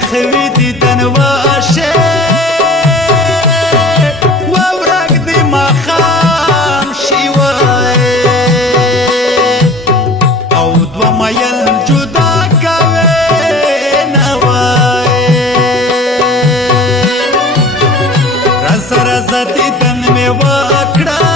خوي دیدن واشه وورق دی مخام شیوه او دو میل جدا کوي نوای رز رز دیدن می وکړه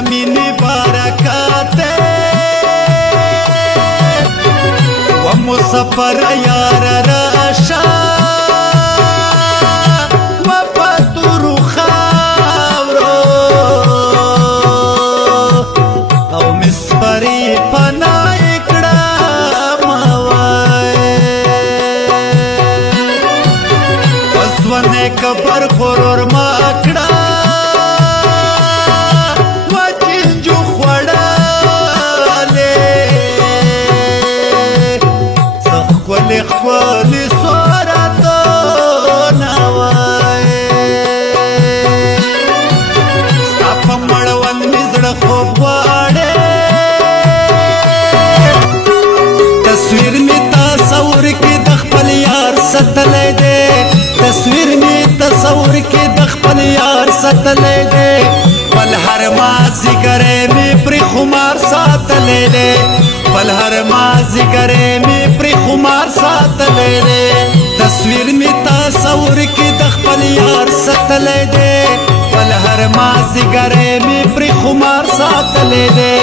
مینی برکاته و مسافر یار راشا و پتورو خاورو او مسپری پناه کړه موای وسونه کبر غرور ما کړه خپل صورتو نوای ستا په مړوند مې زړه خوب غواړي تصویر مې تصور کې د خپل یار ساتلی دی تصویر مې تصور کې د خپل یار ساتلی دی بل هر مازدیګری مې پرې خمار ساتلی دی بل هر مازدیګری مې پرې خمار ساتلی دی تصویر مې تصور کې د خپل یار ساتلی دی بل هر مازدیګری مې پرې خمار ساتلی دی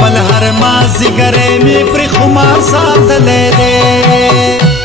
بل هر مازدیګری مې پرې خمار ساتلی دی